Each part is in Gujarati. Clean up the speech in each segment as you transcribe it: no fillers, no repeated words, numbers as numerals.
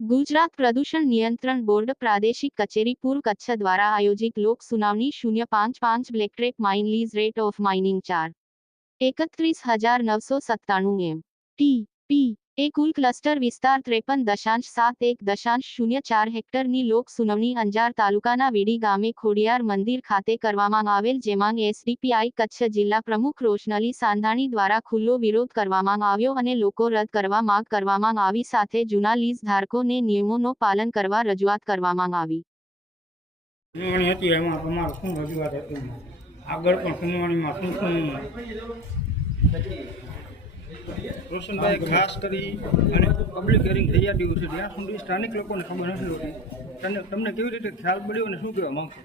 गुजरात प्रदूषण नियंत्रण बोर्ड प्रादेशिक कचेरी पूर्व कच्छ द्वारा आयोजित लोक सुनावनी 055 black trap mine lease rate of mining 4,31,997 MTP. ए कुल क्लस्टर विस्तार 53.71.04 હેક્ટરની લોક સુનાવણી અંજાર તાલુકાના વીડી ગામે ખોડિયાર મંદિર ખાતે કરવામાં આવેલ, જેમાં એસડીપીઆઈ કચ્છ જિલ્લા પ્રમુખ રોશનલી સાંધાણી દ્વારા ખુલ્લો વિરોધ કરવામાં આવ્યો અને લોકો રદ કરવા માંગ કરવામાં આવી, સાથે જૂના લીઝ ધારકોને નિયમોનું પાલન કરવા રજૂઆત કરવામાં આવી. રોશનભાઈ ખાસ કરી અને પબ્લિક હિયરિંગ થઈ જતી છે જ્યાં સુધી સ્થાનિક લોકોને ખબર નથી હોતી, તમને કેવી રીતે ખ્યાલ પડ્યો અને શું કહેવા માંગશો?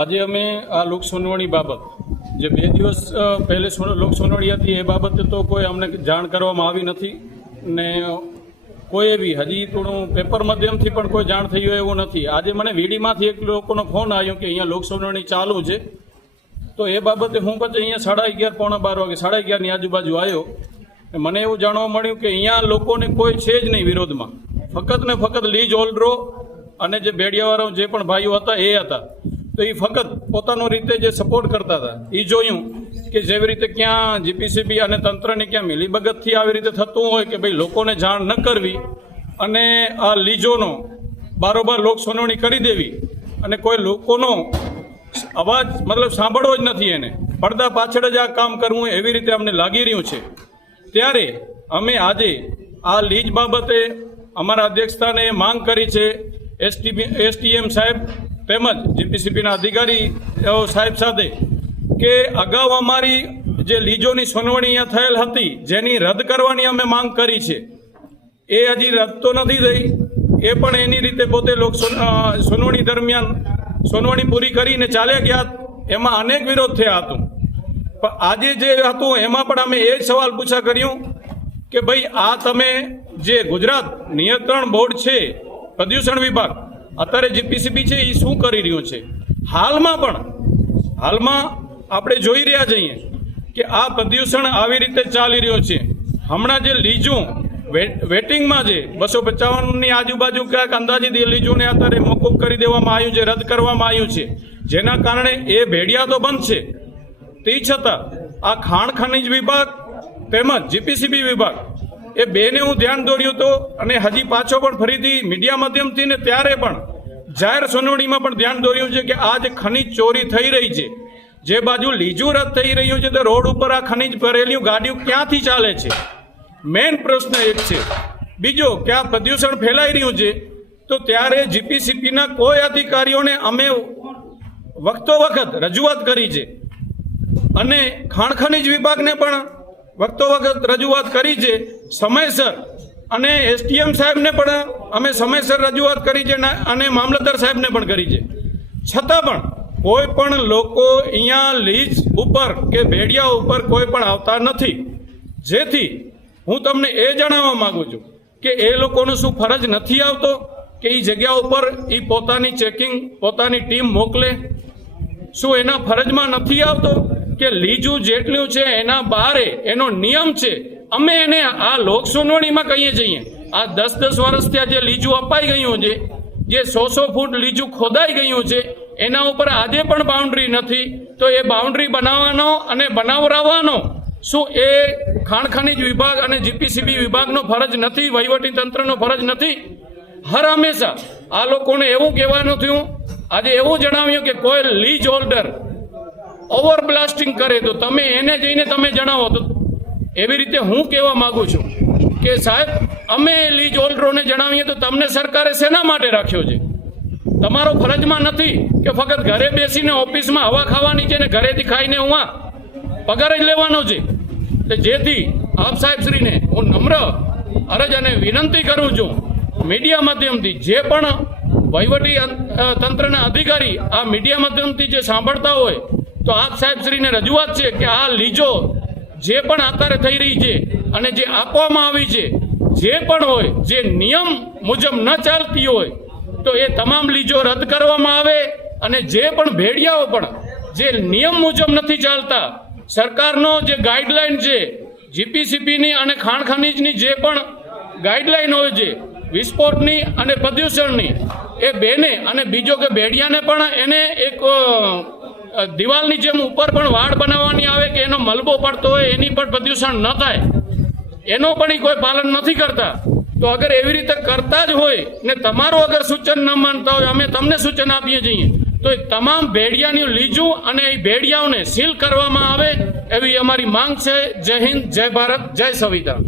આજે અમે આ લોક સુનાવણી બાબત જે 2 દિવસ પહેલે લોક સુનાવણી હતી એ બાબતે તો કોઈ અમને જાણ કરવામાં આવી નથી ને કોઈ એવી હજી થોડું પેપર માધ્યમથી પણ કોઈ જાણ થઈ હોય એવું નથી. આજે મને વીડીમાંથી એક લોકોનો ફોન આવ્યો કે અહીંયા લોક સુનાવણી ચાલુ છે, તો એ બાબતે હું પછી અહીંયા 11:30 પોણા 12 વાગે 11:30ની આજુબાજુ આવ્યો. મને એવું જાણવા મળ્યું કે અહીંયા લોકોને કોઈ છે જ નહીં વિરોધમાં, ફક્ત ને ફક્ત લીજ હોલ્ડરો અને જે બેડિયાવાળા જે પણ ભાઈઓ હતા એ હતા, તો એ ફક્ત પોતાનો રીતે જે સપોર્ટ કરતા હતા. એ જોયું કે જેવી રીતે ક્યાં જીપીસીબી અને તંત્રની ક્યાં મિલીભગતથી આવી રીતે થતું હોય કે ભાઈ લોકોને જાણ ન કરવી અને આ લીજોનો બારોબાર લોક સુનાવણી કરી દેવી અને કોઈ લોકોનો અવાજ મતલબ સાંભળવો જ નથી, એને પડદા પાછળ જ આ કામ કરવું એવી રીતે અમને લાગી રહ્યું છે. ત્યારે અમે આજે આ લીજ બાબતે અમારા અધ્યક્ષસ્થાને માંગ કરી છે એસટીએમ સાહેબ તેમજ જીપીસીબીના અધિકારી સાહેબ સાથે કે અગાઉ અમારી જે લીજોની સુનાવણી અહીંયા થયેલ હતી જેની રદ કરવાની અમે માંગ કરી છે, એ હજી રદ તો નથી થઈ. એ પણ એની રીતે પોતે લોક સુનાવણી દરમિયાન સુનાવણી પૂરી કરીને ચાલ્યા ગયા, એમાં અનેક વિરોધ થયા હતું. પણ આજે જે હતું એમાં પણ અમે એ જ સવાલ પૂછા કર્યું કે ભાઈ આ તમે જે ગુજરાત નિયંત્રણ બોર્ડ છે, પ્રદૂષણ વિભાગ અત્યારે જીપીસીબી છે, એ શું કરી રહ્યું છે? હાલમાં આપણે જોઈ રહ્યા છીએ કે આ પ્રદૂષણ આવી રીતે ચાલી રહ્યો છે. હમણાં જે લીજો વેટિંગમાં છે 255ની આજુબાજુ ક્યાંક અંદાજિત એ લીજોને અત્યારે મોકૂફ કરી દેવામાં આવ્યું છે, રદ કરવામાં આવ્યું છે, જેના કારણે એ ભેડિયા તો બંધ છે. તે છતાં આ ખાણ ખનીજ વિભાગ તેમજ જીપીસીબી વિભાગ એ બેને હું ધ્યાન દોર્યું હતું અને હજી પાછો પણ ફરીથી મીડિયા માધ્યમથી ને ત્યારે પણ જાહેર સુનાવણીમાં પણ ધ્યાન દોર્યું છે કે આ જે ખનીજ ચોરી થઈ રહી છે, જે બાજુ લીજું રદ થઈ રહ્યું છે, તો રોડ ઉપર આ ખનીજ ભરેલી ગાડીઓ ક્યાંથી ચાલે છે? મેઇન પ્રશ્ન એક છે. બીજો કે આ પ્રદૂષણ ફેલાઈ રહ્યું છે, તો ત્યારે જીપીસીબીના કોઈ અધિકારીઓને અમે વખતો વખત રજૂઆત કરી છે અને ખાણ ખનીજ વિભાગને પણ વખતો વખત રજૂઆત કરી છે સમયસર, અને એસટીએમ સાહેબને પણ અમે સમયસર રજૂઆત કરી છે અને મામલતદાર સાહેબને પણ કરી છે. છતાં પણ કોઈ પણ લોકો અહીંયા લીજ ઉપર કે ભેડિયા ઉપર કોઈ પણ આવતા નથી. જેથી હું તમને એ જણાવવા માંગુ છું કે એ લોકોનો શું ફરજ નથી આવતો કે એ જગ્યા ઉપર એ પોતાની ચેકિંગ પોતાની ટીમ મોકલે? શું એના ફરજમાં નથી આવતો કે લીજું જેટલું છે એના બહારે એનો નિયમ છે, અમે એને આ લોક સુનાવણીમાં કહીએ છીએ આ 10-10 વર્ષથી આ જે લીજું અપાઈ ગયું છે, જે 100 ફૂટ લીજું ખોદાઈ ગયું છે, એના ઉપર આજે પણ બાઉન્ડ્રી નથી. તો એ બાઉન્ડ્રી બનાવવાનો અને બનાવરાવવાનો શું એ ખાણ ખનીજ વિભાગ અને જીપીસીબી વિભાગનો ફરજ નથી? વહીવટી તંત્રનો ફરજ નથી? હર હંમેશા આ લોકોને એવું કહેવાનું થયું, આજે એવું જણાવ્યું કે કોઈ લીજ હોલ્ડર ઓવર બ્લાસ્ટિંગ કરે તો તમે એને જઈને તમે જણાવો. તો એવી રીતે હું કહેવા માંગુ છું કે સાહેબ, અમે લીજ હોલ્ડરોને જણાવીએ તો તમને સરકારે શેના માટે રાખ્યો છે? તમારો ફરજમાં નથી કે ફક્ત ઘરે બેસીને ઓફિસમાં હવા ખાવાની છે ને ઘરેથી ખાઈને હું પગાર જ લેવાનો છે. જેથી આપ સાહેબશ્રીને હું નમ્ર અરજ અને વિનંતી કરું છું મીડિયા માધ્યમથી, જે પણ વહીવટી તંત્રના અધિકારી આ મીડિયા માધ્યમથી જે સાંભળતા હોય તો આપ સાહેબશ્રીને રજૂઆત છે કે આ લીજો જે પણ અત્યારે થઈ રહી છે અને જે આપવામાં આવી છે, જે પણ હોય જે નિયમ મુજબ ન ચાલતી હોય તો એ તમામ લીજો રદ કરવામાં આવે અને જે પણ ભેડિયાઓ પણ જે નિયમ મુજબ નથી ચાલતા, સરકારનો જે ગાઈડલાઈન છે, જીપીસીબીની અને ખાણ ખનીજની જે પણ ગાઈડલાઈન હોય છે વિસ્ફોટની અને પ્રદૂષણની, એ બેને અને બીજો કે ભેડિયાને પણ એને એક દિવાલની જેમ ઉપર પણ વાડ બનાવવાની આવે કે એનો મલબો પડતો હોય એની પણ પ્રદૂષણ ન થાય, એનો પણ ઈ કોઈ પાલન નથી કરતા. તો અગર એવી રીતે કરતા જ હોય ને તમારું અગર સૂચન ન માનતા હોય, અમે તમને સૂચન આપીએ છીએ તો એ તમામ ભેડિયાની લીજું અને એ ભેડિયાઓને સીલ કરવામાં આવે એવી અમારી માંગ છે. જય હિન્દ, જય ભારત, જય સંવિધાન.